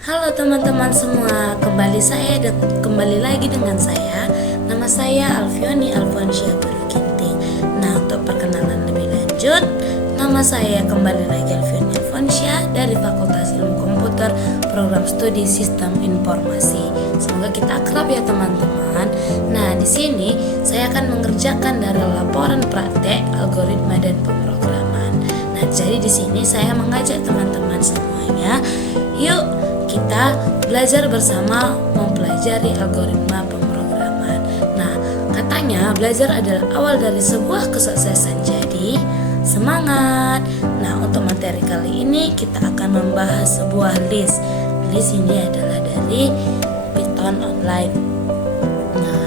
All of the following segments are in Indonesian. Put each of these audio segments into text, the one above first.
Halo teman-teman semua, kembali lagi dengan saya. Nama saya Alfioni Alfonsia Ginting. Nah, untuk perkenalan lebih lanjut, nama saya kembali lagi Alfioni Alfonsia dari Fakultas Ilmu Komputer, Program Studi Sistem Informasi. Semoga kita akrab ya teman-teman. Nah, di sini saya akan mengerjakan dari laporan praktek algoritma dan pemrograman. Nah, jadi di sini saya mengajak teman-teman semuanya, yuk kita belajar bersama mempelajari algoritma pemrograman. Nah, katanya belajar adalah awal dari sebuah kesuksesan. Jadi, semangat. Nah, untuk materi kali ini kita akan membahas sebuah list. List ini adalah dari Python Online. Nah,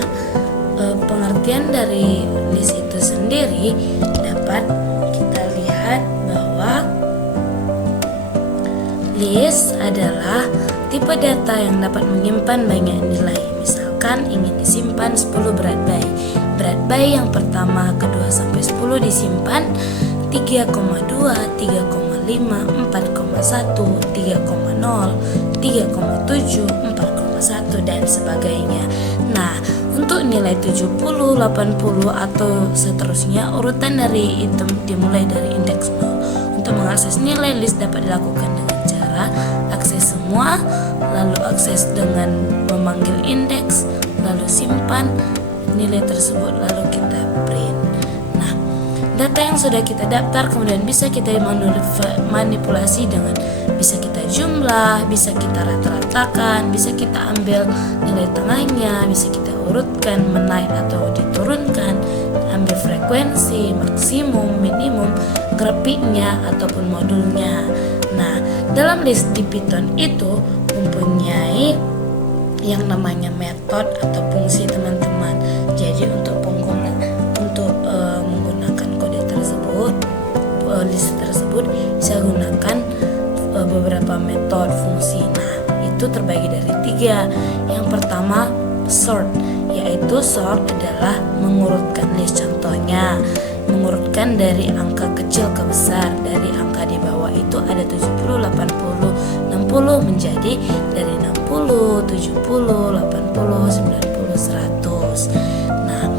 pengertian dari list itu sendiri dapat kita lihat bahwa list adalah tipe data yang dapat menyimpan banyak nilai. Misalkan ingin disimpan 10 berat bayi. Berat bayi yang pertama, kedua sampai 10 disimpan 3,2, 3,5, 4,1, 3,0, 3,7, 4,1 dan sebagainya. Nah, untuk nilai 70, 80 atau seterusnya, urutan dari itu dimulai dari indeks 0. Untuk mengakses nilai list dapat dilakukan dengan akses semua, lalu akses dengan memanggil indeks, lalu simpan nilai tersebut, lalu kita print. Nah, data yang sudah kita daftar kemudian bisa kita manipulasi dengan bisa kita jumlah, bisa kita rata-ratakan, bisa kita ambil nilai tengahnya, bisa kita urutkan menaik atau diturunkan, ambil frekuensi, maksimum, minimum, grafiknya ataupun modulnya. Nah, dalam list di Python itu mempunyai yang namanya metode atau fungsi teman-teman. Jadi untuk menggunakan kode tersebut, list tersebut bisa gunakan beberapa metode fungsi. Nah, itu terbagi dari 3. Yang pertama sort, yaitu sort adalah mengurutkan list. Contohnya mengurutkan dari angka kecil ke besar. Dari angka di bawah itu ada 70, 80, 60 menjadi dari 60, 70, 80, 90, 100. Nah,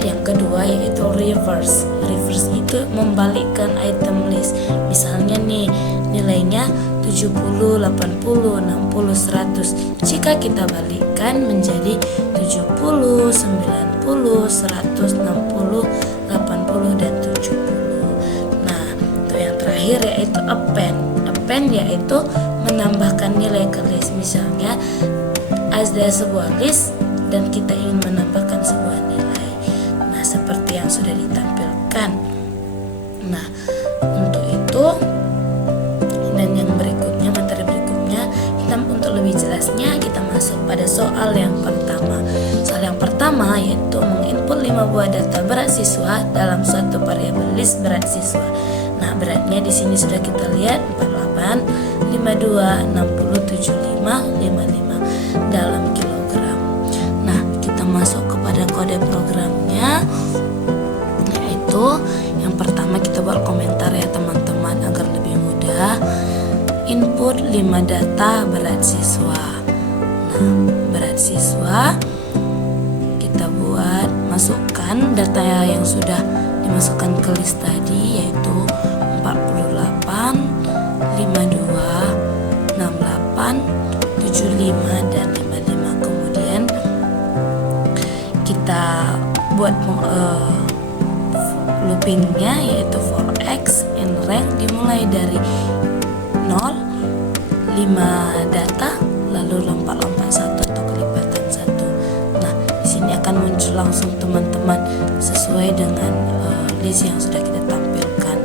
yang kedua yaitu reverse. Reverse itu membalikkan item list. Misalnya nih, nilainya 70, 80, 60, 100. Jika kita balikkan menjadi 70, 90, 100, 60, 80 dan 70. Nah, untuk yang terakhir yaitu append. Append yaitu menambahkan nilai ke list. Misalnya ada sebuah list dan kita ingin menambahkan sebuah nilai. Nah, seperti yang sudah ditampilkan. Nah, untuk itu dan yang berikutnya, materi berikutnya, kita untuk lebih jelasnya kita masuk pada soal yang pertama. Soal yang pertama yaitu menginput 5 buah data berat siswa dalam suatu variabel list berat siswa. Nah, beratnya di sini sudah kita lihat 48, 52, 60, 75, 55 dalam kilogram. Nah, kita masuk kepada kode programnya, yaitu yang pertama kita buat komentar ya teman-teman agar lebih mudah. Input 5 data berat siswa. Nah, berat siswa kita buat, masukkan data yang sudah dimasukkan ke list tadi, yaitu 48, 52, 68, 75 dan 55. Kemudian kita buat loopingnya, yaitu for x in rank dimulai dari 0, 5 data, lalu lompat-lompat 1 atau kelipatan 1. Nah, di sini akan muncul langsung teman-teman sesuai dengan list yang sudah kita tampilkan.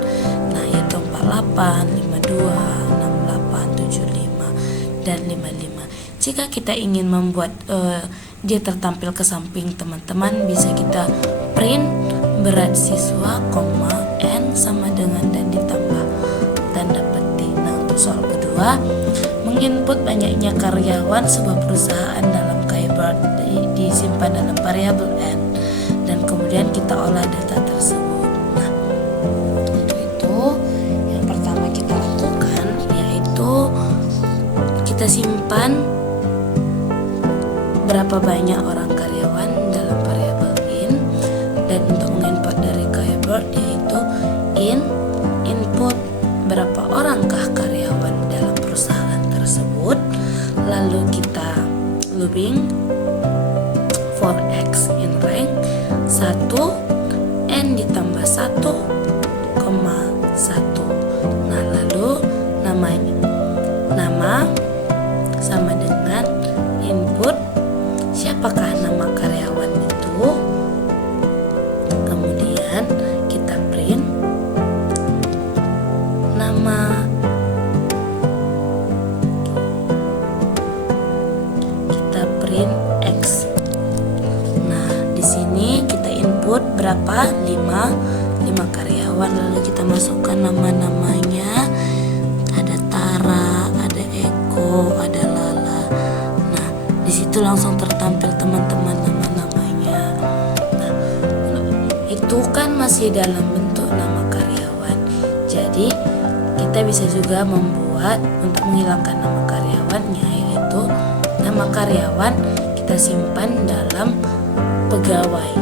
Nah, yaitu 48, 52, 68, 75 dan 55. Jika kita ingin membuat dia tertampil ke samping teman-teman, bisa kita print berat siswa, n sama dengan dan ditambah tanda petik. Nah, untuk soal kedua, menginput banyaknya karyawan sebuah perusahaan dalam keyboard disimpan dalam variabel n dan kemudian kita olah data tersebut. Nah, untuk itu yang pertama kita lakukan yaitu kita kita simpan berapa banyak orang karyawan dalam variabel in, dan untuk menginput dari keyword yaitu input berapa orangkah karyawan dalam perusahaan tersebut, lalu kita looping for x in rank 1 n ditambah 1, 1. Nah, lalu nama sama dengan input siapakah nama karyawan itu, kemudian kita print nama, kita print x. Nah, di sini kita input berapa? 5 karyawan, lalu kita masukkan nama-namanya. Ada Tara, ada Eko, ada Lala. Nah, di situ langsung tertampil teman-teman nama-namanya. Nah, itu kan masih dalam bentuk nama karyawan. Jadi kita bisa juga membuat untuk menghilangkan nama karyawannya, yaitu nama karyawan kita simpan dalam pegawai,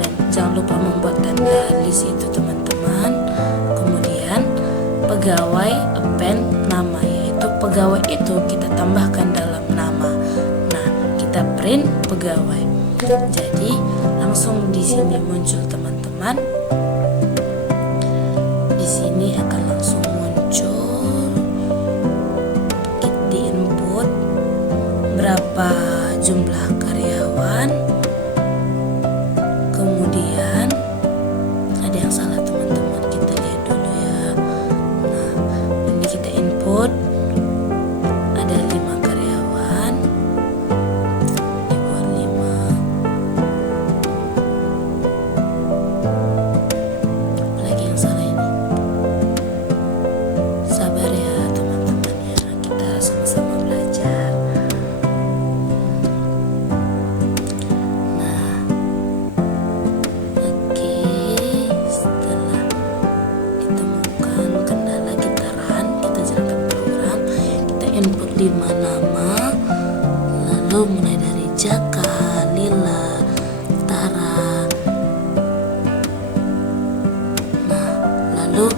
dan jangan lupa membuat tanda list itu teman-teman. Kemudian pegawai append nama, yaitu pegawai itu kita tambahkan dalam nama. Nah, kita print pegawai. Jadi langsung di sini muncul teman-teman. Di sini akan langsung muncul di input berapa jumlah karyawan. Kemudian ada yang salah teman-teman, kita lihat dulu ya. Nah, ini kita input ada 5 karyawan, dibuat 5. Apalagi yang salah ini, sabar ya teman-teman ya, kita sama-sama belajar. Input 5 nama, lalu mulai dari Jaka, Lila, Tara. Nah, lalu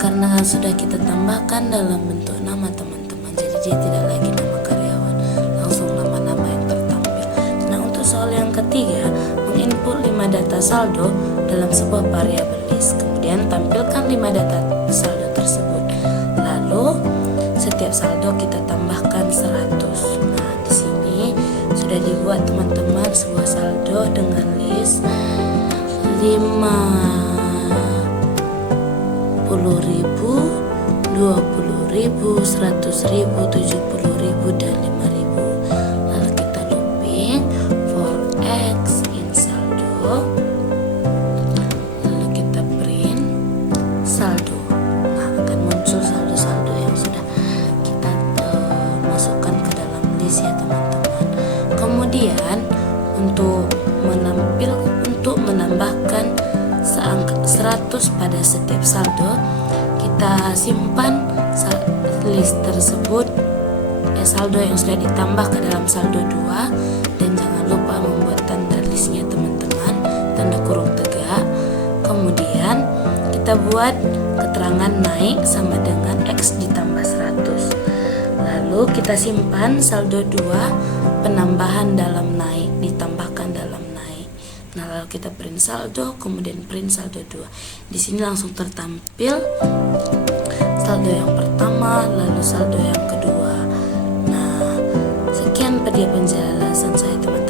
karena sudah kita tambahkan dalam bentuk nama teman-teman, jadi dia tidak lagi nama karyawan, langsung nama-nama yang tertampil. Nah, untuk soal yang ketiga, menginput 5 data saldo dalam sebuah variabel list, kemudian tampilkan 5 data saldo tersebut, lalu setiap saldo kita tambahkan 100. Nah, di sini sudah dibuat teman-teman sebuah saldo dengan list 50.000, 20.000, 100.000, 70.000, dan 5.000. Lalu kita looping for x in saldo, lalu kita print saldo. Nah, akan muncul saldo-saldo yang sudah masukkan ke dalam list ya teman-teman. Kemudian untuk menambahkan seangka 100 pada setiap saldo, kita simpan list tersebut, saldo yang sudah ditambah ke dalam saldo 2, dan jangan lupa membuat tanda listnya teman-teman, tanda kurung tegak. Kemudian kita buat keterangan naik sama dengan x ditambah 100. Lalu kita simpan saldo 2, penambahan dalam naik ditambahkan dalam naik. Nah, lalu kita print saldo, kemudian print saldo 2. Di sini langsung tertampil saldo yang pertama, lalu saldo yang kedua. Nah, sekian penjelasan saya teman-teman.